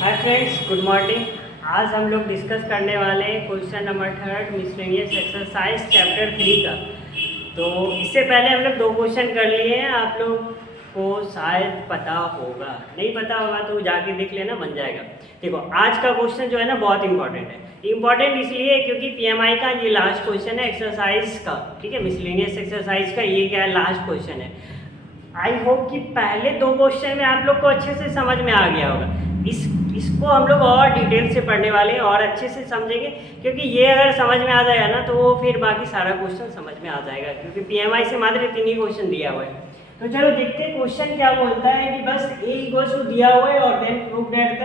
Hi friends, good morning. आज हम लोग डिस्कस करने वाले हैं question number 3 miscellaneous exercise chapter 3 का। तो इससे पहले हम लोग 2 क्वेश्चन कर लिए हैं। आप लोग को शायद पता होगा, नहीं पता होगा तो जाके देख लेना, बन जाएगा। देखो, आज का क्वेश्चन जो है ना बहुत इंपॉर्टेंट है। इंपॉर्टेंट इसलिए क्योंकि पीएमआई का ये लास्ट क्वेश्चन है एक्सरसाइज का, ठीक है। मिसलेनियस एक्सरसाइज का ये क्या है, लास्ट क्वेश्चन है। आई होप कि पहले 2 क्वेश्चन में आप लोग को अच्छे से समझ में आ गया होगा। इसको हम लोग और डिटेल से पढ़ने वाले हैं और अच्छे से समझेंगे, क्योंकि ये अगर समझ में आ जाएगा ना तो फिर बाकी सारा क्वेश्चन समझ में आ जाएगा, क्योंकि पीएमआई से मात्र 3 ही क्वेश्चन दिया हुआ है। तो चलो देखते हैं क्वेश्चन क्या बोलता है कि बस a इक्वल्स टू दिया हुआ है और then prove that the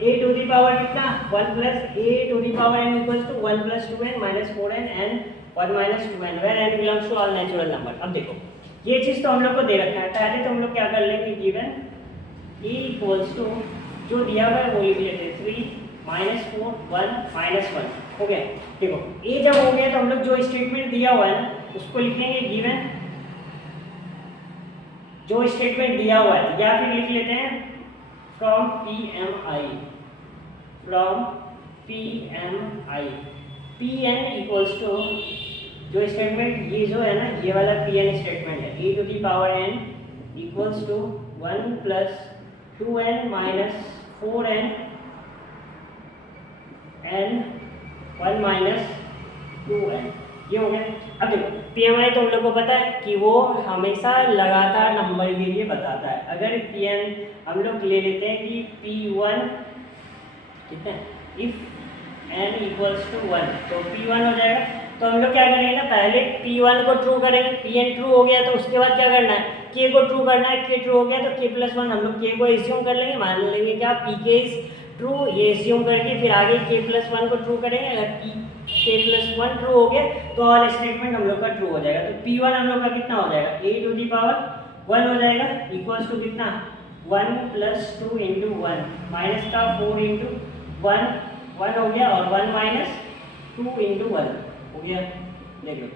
a to the power कितना 1 plus a to the power n equals to 1 plus 2n minus 4n n 1 minus 2n where n belongs to all natural number. अब देखो, ये चीज तो हम लोग को दे रखा है। पहले तो हम लोग क्या कर लेंगे, गिवन e इक्वल्स टू जो दिया हुआ है वो लिख लेते हैं 3 माइनस 4 1 माइनस 1 हो गया। देखो, ये जब हो गया तो हम लोग जो स्टेटमेंट दिया हुआ है ना उसको लिखेंगे गिवन जो स्टेटमेंट दिया हुआ है, या फिर लिख लेते हैं from PMI PN equals to जो स्टेटमेंट ये जो है ना ये वाला पीएन स्टेटमेंट है A to the power N equals to 1 plus 2n minus 4n n 1 minus 2n, ये हो गया। अब देखो, पीएमआई तो हम लोग को पता है कि वो हमेशा लगातार नंबर के लिए बताता है। अगर पीएन हम लोग ले लेते हैं कि p1 कितना है, इफ n इक्वल्स टू 1 तो p1 हो जाएगा। तो हम लोग क्या करेंगे ना, पहले p1 को ट्रू करेंगे, pn ट्रू हो गया तो उसके बाद क्या करना है, k को ट्रू करना है। k ट्रू हो गया तो k प्लस 1 हम लोग k को एज्यूम कर लेंगे, मान लेंगे क्या pk इज ट्रू, ये एज्यूम करके फिर आगे k प्लस 1 को ट्रू करेंगे। अगर k प्लस 1 ट्रू हो गया तो ऑल स्टेटमेंट हम लोग का ट्रू हो जाएगा। तो p1 हम लोग का कितना हो जाएगा, a टू दी पावर 1 हो जाएगा इक्वल्स टू कितना 1 प्लस 2 इंटू 1 माइनस का 4 इंटू 1 हो गया और 1 माइनस 2 इंटू 1 हो गया। देख लो,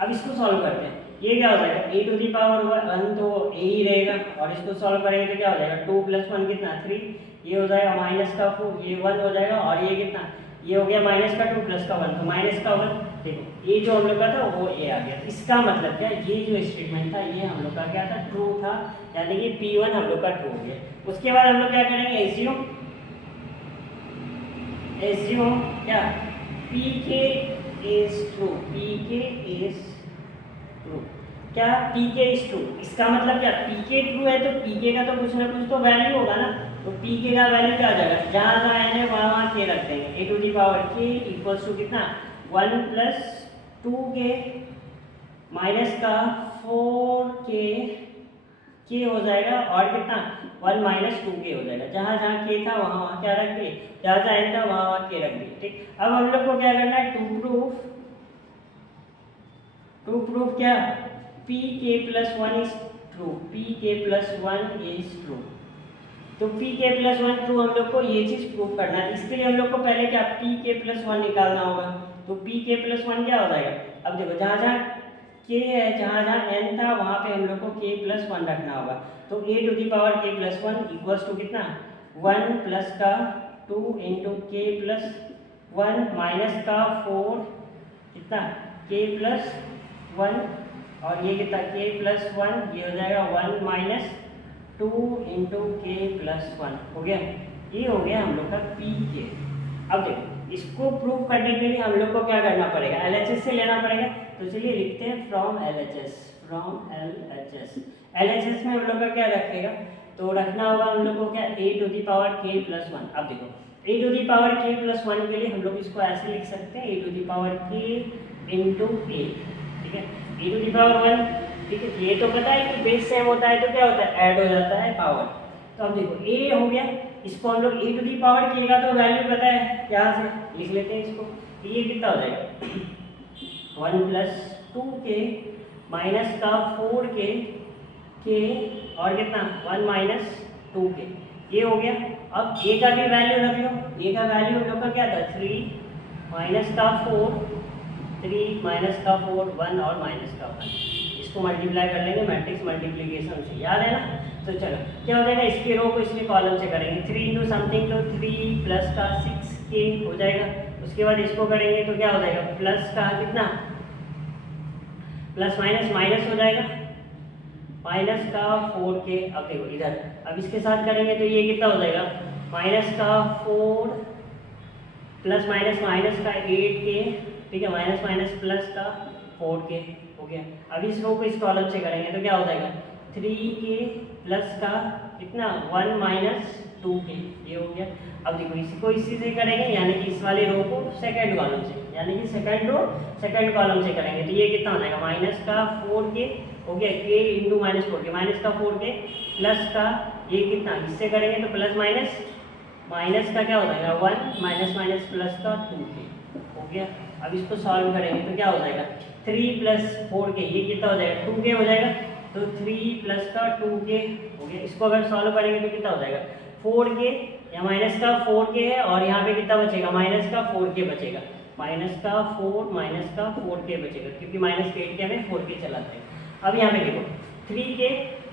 अब इसको सॉल्व करते हैं। ये क्या हो जाएगा, a टू दी पावर 1 तो a ही रहेगा और इसको सॉल्व करेंगे तो क्या हो जाएगा 2 प्लस 1 कितना 3, ये हो जाएगा माइनस का 4, ये 1 हो जाएगा और ये कितना, ये हो गया माइनस का 2 प्लस का 1 तो माइनस का 1। देखो, ये जो हम लोग का था वो a आ गया। इसका मतलब क्या, ये जो स्टेटमेंट था ये हम लोग का क्या था, ट्रू था, यानी कि p1 हम लोग का ट्रू हो गया। उसके बाद हम लोग क्या करेंगे, एज्यूम क्या pk is true, pk is true, क्या pk is true, इसका मतलब क्या, pk ट्रू है तो pk का तो कुछ ना कुछ तो वैल्यू होगा ना। तो pk का वैल्यू क्या आ जाएगा, जहाँ जहाँ n है वहाँ वहाँ k रख देंगे। a to the power k equals to कितना 1 प्लस 2k माइनस का 4k k हो जाएगा और कितना 1 माइनस 2k हो जाएगा। जहाँ जहाँ k था वहाँ वहाँ क्या रख दिए, जहाँ जहाँ n था वहाँ वहाँ k रख दिए, ठीक। अब हम लोग को क्या करना है, टू प्रूफ क्या, pk plus 1 is true, pk plus 1 is true. तो pk प्लस 1 ट्रू हम लोग को ये चीज़ प्रूफ करना है। इसके लिए हम लोग को पहले क्या pk प्लस 1 निकालना होगा। तो pk प्लस 1 क्या हो जाएगा, अब देखो जहाँ जहाँ k है, जहाँ जहाँ n था वहाँ पे हम लोग को k प्लस 1 रखना होगा। तो a to the power k plus 1 equals to कितना 1 प्लस का 2 इंटू k प्लस 1 माइनस का 4 कितना k प्लस 1 और ये कितना k प्लस 1, ये हो जाएगा 1 माइनस 2 इंटू के प्लस 1 हो गया। ये हो गया हम लोग का pk। अब देखो, इसको प्रूव करने के लिए हम लोग को क्या करना पड़ेगा, LHS से लेना पड़ेगा। तो चलिए लिखते हैं फ्रॉम LHS में हम लोग का क्या रखेगा, तो रखना होगा हम लोग को क्या a to the power k plus 1। अब देखो, a to the power k plus 1 के लिए हम लोग इसको ऐसे लिख सकते हैं a to the power k into a, ठीक है, a टू दी पावर 1, ठीक है। ये तो पता है कि बेस सेम होता है तो क्या होता है, ऐड हो जाता है पावर। तो अब देखो a हो गया, इसको हम लोग a to the power k का तो वैल्यू पता है, यहाँ से लिख लेते हैं इसको। ये कितना हो जाएगा 1 प्लस 2k माइनस का 4k k और कितना 1 माइनस 2k, ये हो गया। अब a का भी वैल्यू रख लो, a का वैल्यू हम लोग का क्या था 3 माइनस का 4 3 माइनस का 4 1 और माइनस का 1। इसको मल्टीप्लाई कर लेंगे मैट्रिक्स मल्टीप्लिकेशन से, याद है ना। तो चलो क्या हो जाएगा, इसके रो को इसके कॉलम से करेंगे, 3 इंटू समथिंग तो 3 प्लस का 6k हो जाएगा। उसके बाद इसको करेंगे तो क्या हो जाएगा, प्लस का कितना, प्लस माइनस माइनस हो जाएगा, माइनस का 4k। अब देखो इधर, अब इसके साथ करेंगे तो ये कितना हो जाएगा, माइनस का 4 प्लस माइनस माइनस का 8k, ठीक है, माइनस माइनस प्लस का 4k हो गया। अब इस रो को इस कॉलम से करेंगे तो क्या हो जाएगा, 3k प्लस का कितना 1 माइनस 2k, ये हो गया। अब देखो इसको इसी से करेंगे, यानी कि इस वाले रो को सेकंड कॉलम से, यानी कि सेकंड रो सेकंड कॉलम से करेंगे तो ये कितना हो जाएगा, माइनस का 4k हो गया, k into minus 4k, minus का 4k प्लस का ये कितना, इससे करेंगे तो प्लस माइनस माइनस का क्या हो जाएगा 1 माइनस माइनस प्लस का 2k हो गया। अब इसको सॉल्व करेंगे तो क्या हो जाएगा, 3 प्लस 4k, ये कितना हो जाएगा 2k हो जाएगा, तो 3 प्लस का 2k हो गया। इसको अगर सॉल्व करेंगे तो कितना हो जाएगा 4k, या माइनस का 4k है और यहाँ पे कितना बचेगा, माइनस का 4k बचेगा, माइनस का 4 माइनस का 4k बचेगा, क्योंकि माइनस के 8k में 4k चलाते हैं। अब यहाँ पे देखो 3k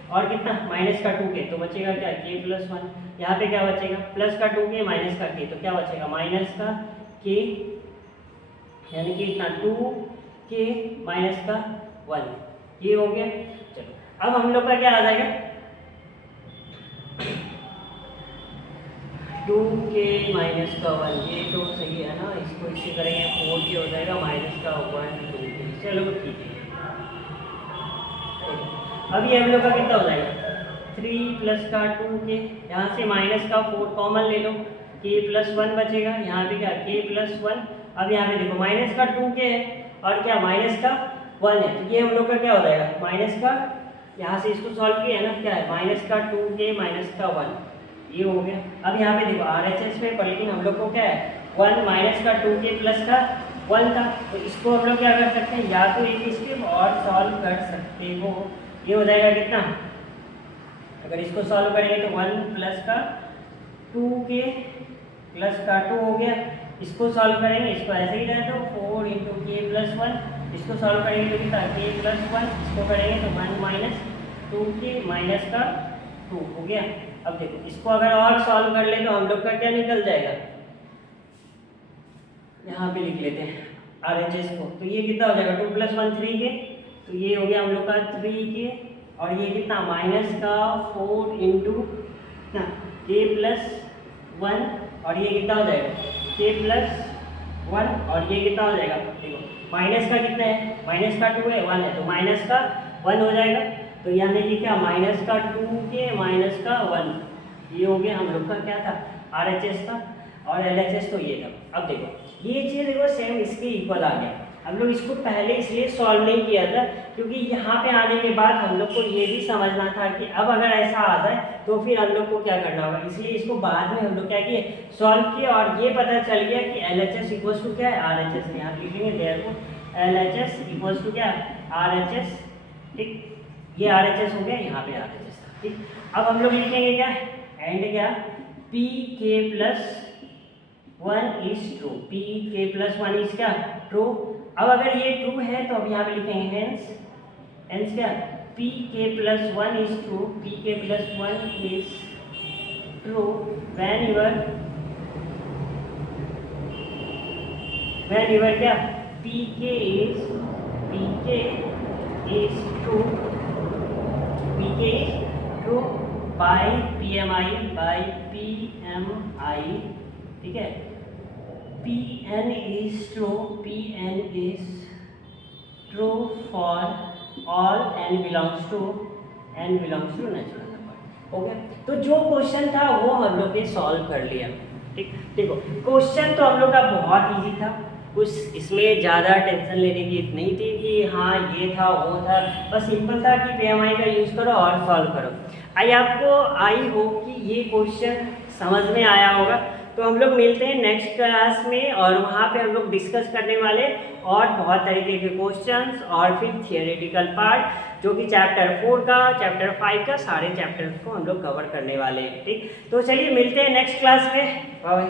और कितना माइनस का 2k, तो बचेगा क्या k प्लस 1, यहाँ पे क्या बचेगा प्लस का 2k माइनस का k, तो क्या बचेगा माइनस का k, यानी कि इतना 2k माइनस का 1, ये हो गया। चलो अब हम लोग का क्या आ जाएगा, 2k माइनस का 1, ये तो सही है ना, इसको इससे करेंगे 4k हो जाएगा, माइनस का 1 2k, चलो ठीक है। अब ये हम लोग का कितना हो जाएगा, 3 प्लस का 2k, यहाँ से माइनस का 4 कॉमन ले लो, k प्लस 1 बचेगा, यहाँ पे क्या k प्लस 1। अब यहाँ पे देखो माइनस का 2k है और क्या माइनस का 1 है, तो ये हम लोग का क्या हो जाएगा, माइनस का, यहाँ से इसको सॉल्व किया है ना, क्या है माइनस का 2k माइनस का 1, ये हो गया। अब यहाँ पे देखो RHS में लेकिन हम लोग को क्या है 1 माइनस का 2k प्लस का 1 था, तो इसको हम लोग क्या कर सकते हैं, या तो एक स्टेप और सॉल्व कर सकते हो, ये हो जाएगा कितना, अगर इसको सॉल्व करेंगे तो 1 प्लस का 2k प्लस का 2 हो गया। इसको सॉल्व करेंगे, इसको ऐसे ही रहे तो 4 इंटू k प्लस 1, इसको सॉल्व करेंगे तो कितना k प्लस 1, इसको करेंगे तो 1 माइनस 2k माइनस का 2 हो गया। अब देखो इसको अगर और सॉल्व कर ले तो हम लोग का क्या निकल जाएगा, यहाँ पे लिख लेते हैं RHS को, तो ये कितना हो जाएगा 2 प्लस 1 3k, तो ये हो गया हम लोग का 3k, और ये कितना माइनस का 4 इंटू k प्लस 1, और ये कितना हो जाएगा k प्लस 1, और ये कितना हो जाएगा, देखो माइनस का कितना है, माइनस का 2 है 1 है, तो माइनस का 1 हो जाएगा, तो यानी कि क्या माइनस का 2k माइनस का 1, ये हो गया हम लोग का क्या था RHS था, और LHS तो ये था। अब देखो ये चीज़ देखो सेम इसके इक्वल आ गया, हम लोग इसको पहले इसलिए सॉल्व नहीं किया था क्योंकि यहाँ पे आने के बाद हम लोग को ये भी समझना था कि अब अगर ऐसा आ जाए तो फिर हम लोग को क्या करना होगा, इसलिए इसको बाद में हम लोग क्या किए सॉल्व किए, और ये पता चल गया कि LHS इक्वल्स टू क्या है RHS, यहाँ लिखेंगे देयरफॉर LHS इक्वल्स टू क्या RHS, ठीक, ये RHS हो गया, यहाँ पे RHS था, ठीक। अब हम लोग लिखेंगे क्या एंड क्या PK plus 1 is true, PK plus 1 is क्या ट्रू। अब अगर ये ट्रू है तो अब यहाँ पे लिखेंगे हेंस क्या PK plus 1 is true, PK plus 1 is true when your क्या PK is true, PK is true by PMI, ठीक है, Pn is true for all n belongs to natural number, okay. तो जो क्वेश्चन था वो हम लोग ने सॉल्व कर लिया, ठीक। देखो क्वेश्चन तो हम लोग का बहुत इजी था, कुछ इसमें ज़्यादा टेंशन लेने की नहीं थी कि हाँ ये था वो था, बस सिंपल था कि PMI का यूज़ करो और सॉल्व करो। आई होप कि ये क्वेश्चन समझ में आया होगा। तो हम लोग मिलते हैं नेक्स्ट क्लास में, और वहाँ पे हम लोग डिस्कस करने वाले और बहुत तरीके के क्वेश्चंस और फिर थियोरेटिकल पार्ट जो कि चैप्टर 4 का चैप्टर 5 का सारे चैप्टर्स को हम लोग कवर करने वाले हैं, ठीक। तो चलिए मिलते हैं नेक्स्ट क्लास में, बाय।